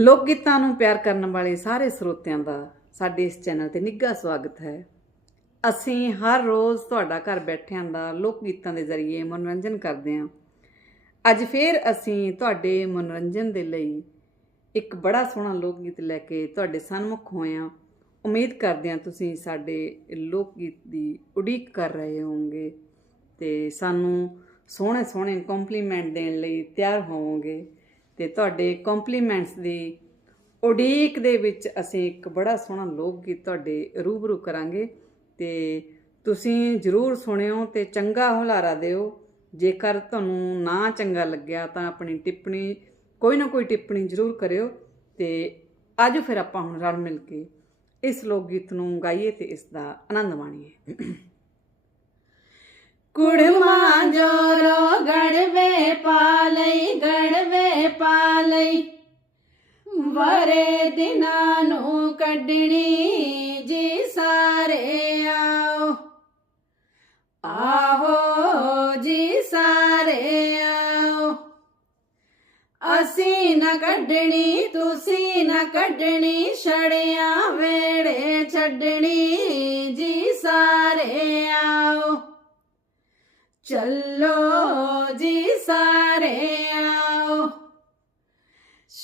ਲੋਕ ਗੀਤਾਂ ਨੂੰ ਪਿਆਰ ਕਰਨ ਵਾਲੇ ਸਾਰੇ ਸਰੋਤਿਆਂ ਦਾ ਸਾਡੇ ਇਸ ਚੈਨਲ ਤੇ ਨਿੱਘਾ ਸਵਾਗਤ ਹੈ। ਅਸੀਂ ਹਰ ਰੋਜ਼ ਤੁਹਾਡਾ ਘਰ ਬੈਠਿਆਂ ਦਾ ਲੋਕ ਗੀਤਾਂ ਦੇ ਜ਼ਰੀਏ ਮਨੋਰੰਜਨ ਕਰਦੇ ਹਾਂ। ਅੱਜ ਫੇਰ ਅਸੀਂ ਤੁਹਾਡੇ ਮਨੋਰੰਜਨ ਦੇ ਲਈ ਇੱਕ ਬੜਾ ਸੋਹਣਾ ਲੋਕ ਗੀਤ ਲੈ ਕੇ ਤੁਹਾਡੇ ਸਨਮੁਖ ਹੋਏ ਹਾਂ। ਉਮੀਦ ਕਰਦੇ ਹਾਂ ਤੁਸੀਂ ਸਾਡੇ ਲੋਕ ਗੀਤ ਦੀ ਉਡੀਕ ਕਰ ਰਹੇ ਹੋਵੋਗੇ ਤੇ ਸਾਨੂੰ ਸੋਹਣੇ ਸੋਹਣੇ ਕੰਪਲੀਮੈਂਟ ਦੇਣ ਲਈ ਤਿਆਰ ਹੋਵੋਗੇ। ਤੇ ਤੁਹਾਡੇ ਕੰਪਲੀਮੈਂਟਸ ਦੀ ਉਡੀਕ ਦੇ ਵਿੱਚ ਅਸੀਂ ਇੱਕ ਬੜਾ ਸੋਹਣਾ ਲੋਕ ਗੀਤ ਤੁਹਾਡੇ ਰੂਬਰੂ ਕਰਾਂਗੇ ਤੇ ਤੁਸੀਂ ਜਰੂਰ ਸੁਣਿਓ ਤੇ ਚੰਗਾ ਹੁਲਾਰਾ ਦਿਓ। ਜੇਕਰ ਤੁਹਾਨੂੰ ਨਾ ਚੰਗਾ ਲੱਗਿਆ ਤਾਂ ਆਪਣੀ ਟਿੱਪਣੀ, ਕੋਈ ਨਾ ਕੋਈ ਟਿੱਪਣੀ ਜਰੂਰ ਕਰਿਓ ਤੇ ਅੱਜ ਫਿਰ ਆਪਾਂ ਹੁਣ ਰਲ ਮਿਲ ਕੇ ਇਸ ਲੋਕ ਗੀਤ ਨੂੰ ਗਾਈਏ ਤੇ ਇਸ ਦਾ ਆਨੰਦ ਮਾਣੀਏ। ਕੁੜਮਾ ਜੋਰੋ ਗੜਵੇ ਪਾਲਈ ਗੜਵੇ ਪਾਲਈ ਵਰੇ ਦਿਨਾਂ ਨੂੰ ਕੱਢਣੀ ਜੀ ਸਾਰੇ ਆਓ। ਆਹੋ ਜੀ ਸਾਰੇ ਆਓ। ਅਸੀਂ ਨਾ ਕੱਢਣੀ, ਤੁਸੀਂ ਨਾ ਕੱਢਣੀ, ਛੜਿਆਂ ਵੇੜੇ ਛੱਡਣੀ ਜੀ ਸਾਰੇ ਆਓ। ਚੱਲੋ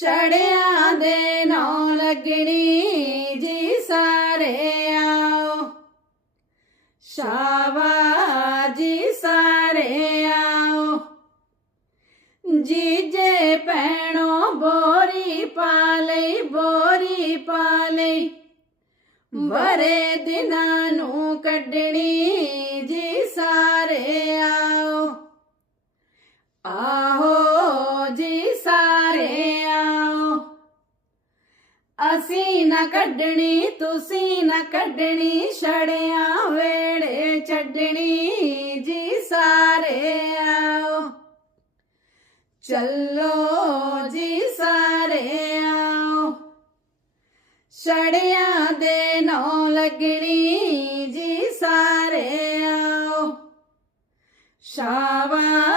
ਛੜਿਆਂ ਦੇ ਨੌ ਲੱਗਣੀ ਜੀ ਸਾਰੇ ਆਓ। ਸ਼ਾਵਾ ਜੀ ਸਾਰੇ ਆਓ। ਜੀਜੇ ਪੈਣੋ ਬੋਰੀ ਪਾਲਈ ਬੋਰੀ ਪਾਲਈ ਬਰੇ ਦਿਨਾਂ ਨੂੰ ਕੱਢਣੀ ਨਾ ਕੱਢਣੀ, ਤੁਸੀਂ ਨਾ ਕੱਢਣੀ, ਛੜਿਆਂ ਵੇੜੇ ਛੱਡਣੀ ਜੀ ਸਾਰੇ ਆਓ। ਚੱਲੋ ਜੀ ਸਾਰੇ ਆਓ। ਛੜਿਆਂ ਦੇ ਨੌ ਲੱਗਣੀ ਜੀ ਸਾਰੇ ਆਓ। ਸ਼ਾਵਾ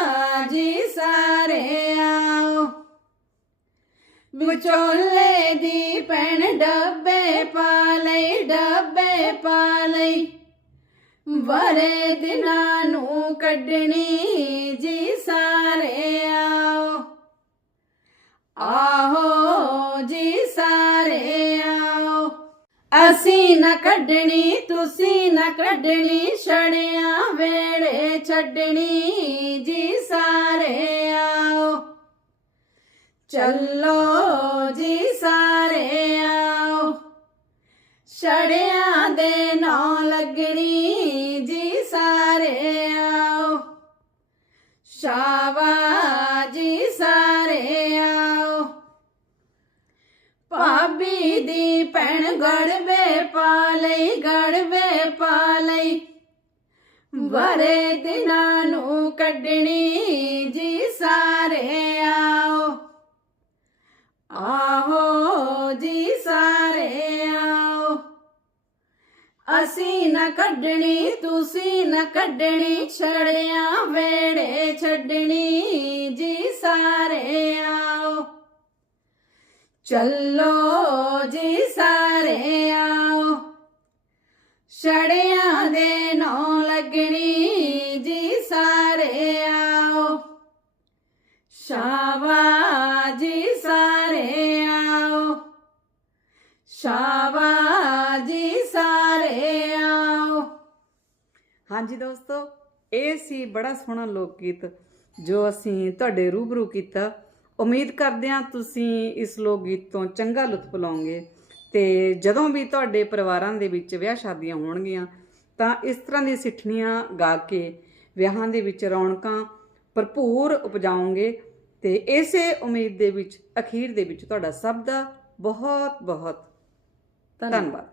ਵਿਚੋਲੇ ਦੀ ਪੈਣ ਡੱਬੇ ਪਾ ਡੱਬੇ ਪਾ ਵਰੇ ਦਿਨਾਂ ਨੂੰ ਕੱਢਣੀ ਜੀ ਸਾਰੇ ਆਓ। ਆਹੋ ਜੀ ਸਾਰੇ ਆਓ। ਅਸੀਂ ਨਾ ਕੱਢਣੀ, ਤੁਸੀਂ ਨਾ ਕੱਢਣੀ ਛੜਿਆ ਵੇੜੇ ਛੱਡਣੀ ਜੀ ਸਾਰੇ ਚੱਲੋ ਜੀ ਸਾਰੇ ਆਓ ਛੜਿਆਂ ਦੇ ਨੌ ਲੱਗਣੀ ਜੀ ਸਾਰੇ ਆਓ ਸ਼ਾਵਾ ਜੀ ਸਾਰੇ ਆਓ ਭਾਬੀ ਦੀ ਭੈਣ ਗੜਵੇ ਪਾ ਲਈ, ਗੜਵੇ ਪਾ ਲਈ। ਵਰੇ ਦਿਨਾਂ ਨੂੰ ਕੱਢਣੀ ਜੀ ਸਾਰੇ ਆਹੋ ਜੀ ਸਾਰੇ ਆਓ। ਅਸੀਂ ਨਾ ਕੱਢਣੀ, ਤੁਸੀਂ ਨਾ ਕੱਢਣੀ, ਛੜਿਆਂ ਵੇੜੇ ਛੱਡਣੀ, ਜੀ ਸਾਰੇ ਆਓ। ਚੱਲੋ ਜੀ ਸਾਰੇ ਆਓ। ਛੜਿਆਂ ਦੇ ਨੌ ਲੱਗਣੀ ਸ਼ਾਵਾ ਜੀ ਸਾਰੇ ਆਓ ਹਾਂਜੀ ਦੋਸਤੋ, ਇਹ ਸੀ ਬੜਾ ਸੋਹਣਾ ਲੋਕ ਗੀਤ ਜੋ ਅਸੀਂ ਤੁਹਾਡੇ ਰੂਬਰੂ ਕੀਤਾ। ਉਮੀਦ ਕਰਦੇ ਹਾਂ ਤੁਸੀਂ ਇਸ ਲੋਕ ਗੀਤ ਤੋਂ ਚੰਗਾ ਲੁਤਫ ਲਓਗੇ ਤੇ ਜਦੋਂ ਵੀ ਤੁਹਾਡੇ ਪਰਿਵਾਰਾਂ ਦੇ ਵਿੱਚ ਵਿਆਹ ਸ਼ਾਦੀਆਂ ਹੋਣਗੀਆਂ, ਤਾਂ ਇਸ ਤਰ੍ਹਾਂ ਦੀਆਂ ਸਿੱਠਣੀਆਂ ਗਾ ਕੇ ਵਿਆਹਾਂ ਦੇ ਵਿੱਚ ਰੌਣਕਾਂ ਭਰਪੂਰ ਉਪਜਾਓਗੇ ਤੇ ਇਸੇ ਉਮੀਦ ਦੇ ਵਿੱਚ, ਅਖੀਰ ਦੇ ਵਿੱਚ ਤੁਹਾਡਾ ਸਭ ਦਾ ਬਹੁਤ ਬਹੁਤ Dann, Dann